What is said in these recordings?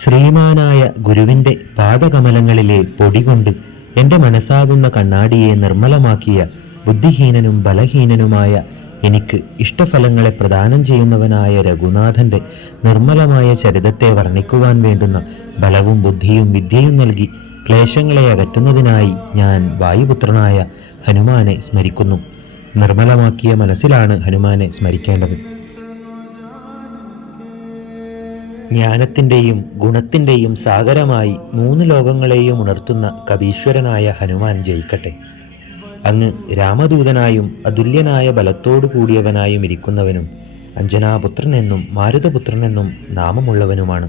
ശ്രീമാനായ ഗുരുവിൻ്റെ പാദകമലങ്ങളിലെ പൊടികൊണ്ട് എൻ്റെ മനസ്സാകുന്ന കണ്ണാടിയെ നിർമ്മലമാക്കിയ ബുദ്ധിഹീനനും ബലഹീനനുമായ എനിക്ക് ഇഷ്ടഫലങ്ങളെ പ്രദാനം ചെയ്യുന്നവനായ രഘുനാഥൻ്റെ നിർമ്മലമായ ചരിതത്തെ വർണ്ണിക്കുവാൻ വേണ്ടുന്ന ബലവും ബുദ്ധിയും വിദ്യയും നൽകി ക്ലേശങ്ങളെ അകറ്റുന്നതിനായി ഞാൻ വായുപുത്രനായ ഹനുമാനെ സ്മരിക്കുന്നു. നിർമ്മലമാക്കിയ മനസ്സിലാണ് ഹനുമാനെ സ്മരിക്കേണ്ടത്. ജ്ഞാനത്തിൻ്റെയും ഗുണത്തിൻ്റെയും സാഗരമായി മൂന്ന് ലോകങ്ങളെയും ഉണർത്തുന്ന കവീശ്വരനായ ഹനുമാൻ ജയിക്കട്ടെ. അങ്ങ് രാമദൂതനായും അതുല്യനായ ബലത്തോടു കൂടിയവനായും ഇരിക്കുന്നവനും അഞ്ജനാപുത്രനെന്നും മാരുതപുത്രനെന്നും നാമമുള്ളവനുമാണ്.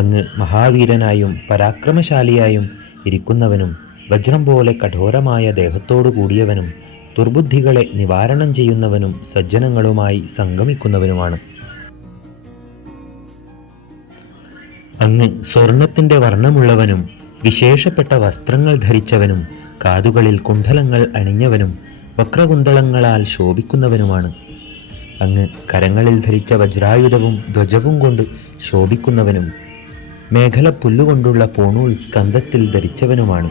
അങ്ങ് മഹാവീരനായും പരാക്രമശാലിയായും ഇരിക്കുന്നവനും വജ്രം പോലെ കഠോരമായ ദേഹത്തോടു കൂടിയവനും ദുർബുദ്ധികളെ നിവാരണം ചെയ്യുന്നവനും സജ്ജനങ്ങളുമായി സംഗമിക്കുന്നവനുമാണ്. അങ്ങ് സ്വർണത്തിൻ്റെ വർണ്ണമുള്ളവനും വിശേഷപ്പെട്ട വസ്ത്രങ്ങൾ ധരിച്ചവനും കാതുകളിൽ കുണ്ഡലങ്ങൾ അണിഞ്ഞവനും വക്രകുണ്ഡലങ്ങളാൽ ശോഭിക്കുന്നവനുമാണ്. അങ്ങ് കരങ്ങളിൽ ധരിച്ച വജ്രായുധവും ധ്വജവും കൊണ്ട് ശോഭിക്കുന്നവനും മേഖല പുല്ലുകൊണ്ടുള്ള പൂണൂൽ സ്കന്ധത്തിൽ ധരിച്ചവനുമാണ്.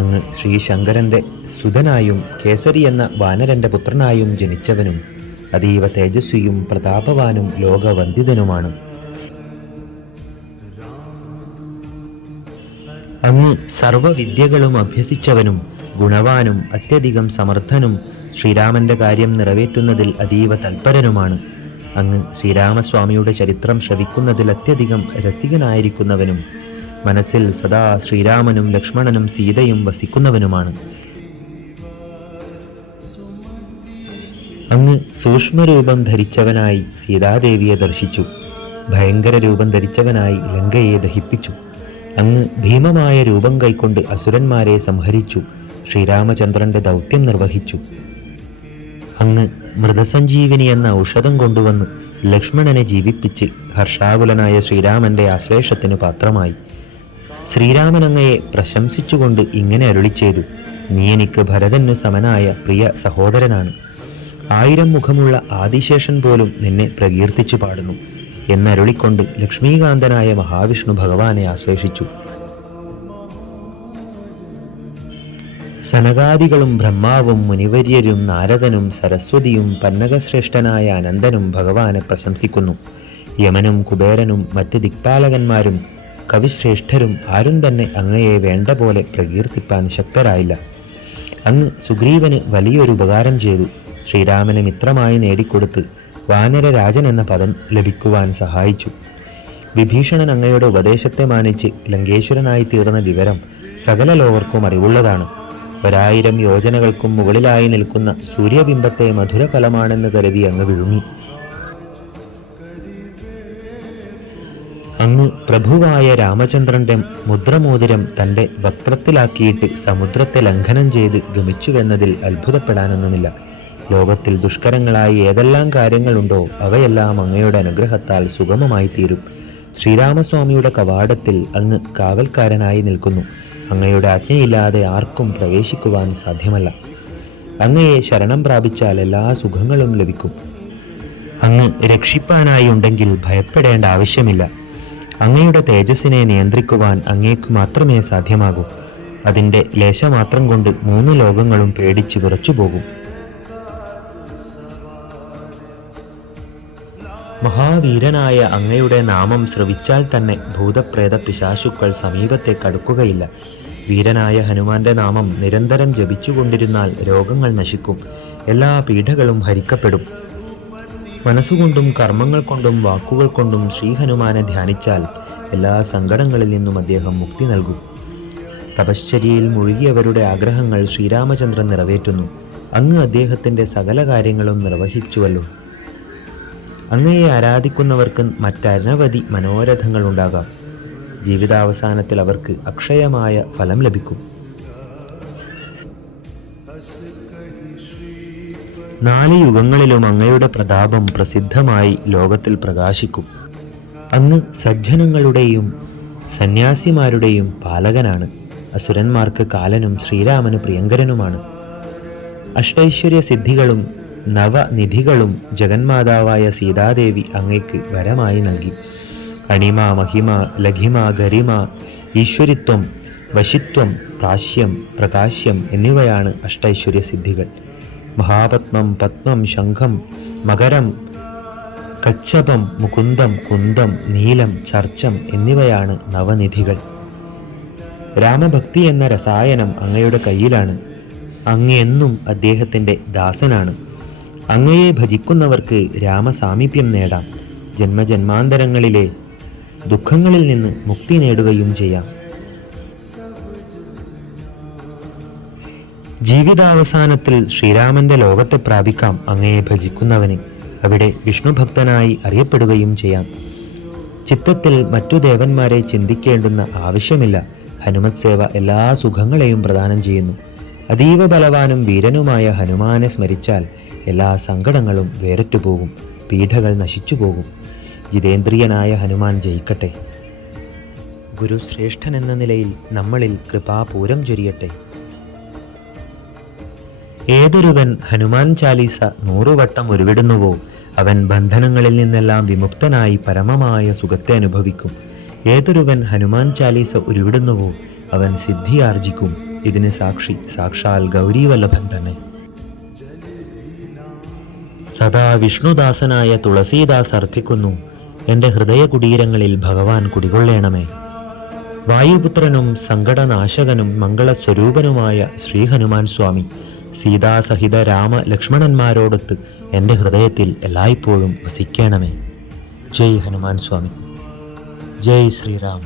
അങ്ങ് ശ്രീശങ്കരൻ്റെ സുതനായും കേസരി എന്ന വാനരൻ്റെ പുത്രനായും ജനിച്ചവനും അതീവ തേജസ്വിയും പ്രതാപവാനും ലോകവന്ദിതനുമാണ്. അങ്ങ് സർവവിദ്യകളും അഭ്യസിച്ചവനും ഗുണവാനും അത്യധികം സമർത്ഥനും ശ്രീരാമൻ്റെ കാര്യം നിറവേറ്റുന്നതിൽ അതീവ തൽപരനുമാണ്. അങ്ങ് ശ്രീരാമസ്വാമിയുടെ ചരിത്രം ശ്രവിക്കുന്നതിൽ അത്യധികം രസികനായിരിക്കുന്നവനും മനസ്സിൽ സദാ ശ്രീരാമനും ലക്ഷ്മണനും സീതയും വസിക്കുന്നവനുമാണ്. അങ്ങ് സൂക്ഷ്മരൂപം ധരിച്ചവനായി സീതാദേവിയെ ദർശിച്ചു. ഭയങ്കര രൂപം ധരിച്ചവനായി ലങ്കയെ ദഹിപ്പിച്ചു. അങ്ങ് ഭീമമായ രൂപം കൈക്കൊണ്ട് അസുരന്മാരെ സംഹരിച്ചു. ശ്രീരാമചന്ദ്രന്റെ ദൗത്യം നിർവഹിച്ചു. അങ്ങ് മൃതസഞ്ജീവിനി എന്ന ഔഷധം കൊണ്ടുവന്ന് ലക്ഷ്മണനെ ജീവിപ്പിച്ച് ഹർഷാകുലനായ ശ്രീരാമന്റെ ആശ്ലേഷത്തിന് പാത്രമായി. ശ്രീരാമൻ അങ്ങയെ പ്രശംസിച്ചുകൊണ്ട് ഇങ്ങനെ അരുളി ചെയ്തു: നീ എനിക്ക് ഭരതനു സമനായ പ്രിയ സഹോദരനാണ്. 1000 മുഖമുള്ള ആദിശേഷൻ പോലും നിന്നെ പ്രകീർത്തിച്ചു പാടുന്നു എന്നരുളിക്കൊണ്ട് ലക്ഷ്മീകാന്തനായ മഹാവിഷ്ണു ഭഗവാനെ ആശ്ലേഷിച്ചു. സനകാദികളും ബ്രഹ്മാവും മുനിവര്യരും നാരദനും സരസ്വതിയും പന്നകശ്രേഷ്ഠനായ അനന്തനും ഭഗവാനെ പ്രശംസിക്കുന്നു. യമനും കുബേരനും മറ്റ് ദിക്പാലകന്മാരും കവിശ്രേഷ്ഠരും ആരും തന്നെ അങ്ങയെ വേണ്ട പോലെ പ്രകീർത്തിപ്പാൻ ശക്തരായില്ല. അങ്ങ് സുഗ്രീവന് വലിയൊരു ഉപകാരം ചെയ്തു. ശ്രീരാമന് മിത്രമായി നേടിക്കൊടുത്ത് വാനരരാജൻ എന്ന പദം ലഭിക്കുവാൻ സഹായിച്ചു. വിഭീഷണൻ അങ്ങയുടെ ഉപദേശത്തെ മാനിച്ച് ലങ്കേശ്വരനായി തീർന്ന വിവരം സകല ലോകർക്കും അറിവുള്ളതാണ്. 1000 യോജനകൾക്കും മുകളിലായി നിൽക്കുന്ന സൂര്യബിംബത്തെ മധുരഫലമാണെന്ന് കരുതി അങ്ങ് വിഴുങ്ങി. അങ്ങ് പ്രഭുവായ രാമചന്ദ്രന്റെ മുദ്രമോതിരം തൻ്റെ വക്രത്തിലാക്കിയിട്ട് സമുദ്രത്തെ ലംഘനം ചെയ്ത് ഗമിച്ചുവെന്നതിൽ അത്ഭുതപ്പെടാനൊന്നുമില്ല. ലോകത്തിൽ ദുഷ്കരങ്ങളായി ഏതെല്ലാം കാര്യങ്ങളുണ്ടോ അവയെല്ലാം അങ്ങയുടെ അനുഗ്രഹത്താൽ സുഗമമായി തീരും. ശ്രീരാമസ്വാമിയുടെ കവാടത്തിൽ അങ്ങ് കാവൽക്കാരനായി നിൽക്കുന്നു. അങ്ങയുടെ ആജ്ഞയില്ലാതെ ആർക്കും പ്രവേശിക്കുവാൻ സാധ്യമല്ല. അങ്ങയെ ശരണം പ്രാപിച്ചാൽ എല്ലാ സുഖങ്ങളും ലഭിക്കും. അങ്ങ് രക്ഷിപ്പാനായി ഉണ്ടെങ്കിൽ ഭയപ്പെടേണ്ട ആവശ്യമില്ല. അങ്ങയുടെ തേജസ്സിനെ നിയന്ത്രിക്കുവാൻ അങ്ങേക്ക് മാത്രമേ സാധ്യമാകൂ. അതിൻ്റെ ലേശമാത്രം കൊണ്ട് 3 ലോകങ്ങളും പേടിച്ച് വിറച്ചുപോകും. മഹാവീരനായ അങ്ങയുടെ നാമം ശ്രവിച്ചാൽ തന്നെ ഭൂതപ്രേത പിശാചുക്കൾ സമീപത്തേക്ക് അടുക്കുകയില്ല. വീരനായ ഹനുമാന്റെ നാമം നിരന്തരം ജപിച്ചുകൊണ്ടിരുന്നാൽ രോഗങ്ങൾ നശിക്കും, എല്ലാ പീഡകളും ഹരിക്കപ്പെടും. മനസ്സുകൊണ്ടും കർമ്മങ്ങൾ കൊണ്ടും വാക്കുകൾ കൊണ്ടും ശ്രീ ഹനുമാനെ ധ്യാനിച്ചാൽ എല്ലാ സങ്കടങ്ങളിൽ നിന്നും അദ്ദേഹം മുക്തി നൽകും. തപശ്ചര്യയിൽ മുഴുകിയവരുടെ ആഗ്രഹങ്ങൾ ശ്രീരാമചന്ദ്രൻ നിറവേറ്റുന്നു. അങ്ങ് അദ്ദേഹത്തിൻ്റെ സകല കാര്യങ്ങളും നിർവഹിച്ചുവല്ലോ. അങ്ങയെ ആരാധിക്കുന്നവർക്ക് മറ്റനവധി മനോരഥങ്ങൾ ഉണ്ടാകാം. ജീവിതാവസാനത്തിൽ അവർക്ക് അക്ഷയമായ ഫലം ലഭിക്കും. 4 യുഗങ്ങളിലും അങ്ങയുടെ പ്രതാപം പ്രസിദ്ധമായി ലോകത്തിൽ പ്രകാശിക്കും. അങ്ങ് സജ്ജനങ്ങളുടെയും സന്യാസിമാരുടെയും പാലകനാണ്. അസുരന്മാർക്ക് കാലനും ശ്രീരാമന് പ്രിയങ്കരനുമാണ്. അഷ്ടൈശ്വര്യ സിദ്ധികളും നവനിധികളും ജഗന്മാതാവായ സീതാദേവി അങ്ങയ്ക്ക് വരമായി നൽകി. അണിമ, മഹിമ, ലഘിമ, ഗരിമ, ഈശ്വരിത്വം, വശിത്വം, പ്രാശ്യം, പ്രകാശ്യം എന്നിവയാണ് അഷ്ടൈശ്വര്യ സിദ്ധികൾ. മഹാപത്മം, പത്മം, ശംഖം, മകരം, കച്ചപം, മുകുന്ദം, കുന്ദം, നീലം, ചർച്ചം എന്നിവയാണ് നവനിധികൾ. രാമഭക്തി എന്ന രസായനം അങ്ങയുടെ കയ്യിലാണ്. അങ്ങ് എന്നും അദ്ദേഹത്തിൻ്റെ ദാസനാണ്. അങ്ങയെ ഭജിക്കുന്നവർക്ക് രാമസാമീപ്യം നേടാം. ജന്മജന്മാന്തരങ്ങളിലെ ദുഃഖങ്ങളിൽ നിന്ന് മുക്തി നേടുകയും ചെയ്യാം. ജീവിതാവസാനത്തിൽ ശ്രീരാമന്റെ ലോകത്തെ പ്രാപിക്കാം അങ്ങയെ ഭജിക്കുന്നവന്. അവിടെ വിഷ്ണുഭക്തനായി അറിയപ്പെടുകയും ചെയ്യാം. ചിത്തത്തിൽ മറ്റു ദേവന്മാരെ ചിന്തിക്കേണ്ടുന്ന ആവശ്യമില്ല. ഹനുമത് സേവ എല്ലാ സുഖങ്ങളെയും പ്രദാനം ചെയ്യുന്നു. അതീവ ബലവാനും വീരനുമായ ഹനുമാനെ സ്മരിച്ചാൽ എല്ലാ സങ്കടങ്ങളും വേറിട്ടുപോകും, പീഡകൾ നശിച്ചുപോകും. ജിതേന്ദ്രിയനായ ഹനുമാൻ ജയിക്കട്ടെ. ഗുരു ശ്രേഷ്ഠൻ എന്ന നിലയിൽ നമ്മളിൽ കൃപാപൂരം ചൊരിയട്ടെ. ഏതൊരുവൻ ഹനുമാൻ ചാലീസ 100 വട്ടം ഉരുവിടുന്നുവോ അവൻ ബന്ധനങ്ങളിൽ നിന്നെല്ലാം വിമുക്തനായി പരമമായ സുഖത്തെ അനുഭവിക്കും. ഏതൊരുവൻ ഹനുമാൻ ചാലീസ ഉരുവിടുന്നുവോ അവൻ സിദ്ധിയാർജിക്കും. ഇതിന് സാക്ഷി സാക്ഷാൽ ഗൗരീവല്ലഭൻ തന്നെ. സദാ വിഷ്ണുദാസനായ തുളസീദാസ് അർത്ഥിക്കുന്നു, എൻ്റെ ഹൃദയകുടീരങ്ങളിൽ ഭഗവാൻ കുടികൊള്ളേണമേ. വായുപുത്രനും സങ്കടനാശകനും മംഗളസ്വരൂപനുമായ ശ്രീ ഹനുമാൻ സ്വാമി സീതാസഹിത രാമ ലക്ഷ്മണന്മാരോടൊത്ത് എൻ്റെ ഹൃദയത്തിൽ എല്ലായ്പ്പോഴും വസിക്കണമേ. ജയ് ഹനുമാൻ സ്വാമി. ജയ് ശ്രീറാം.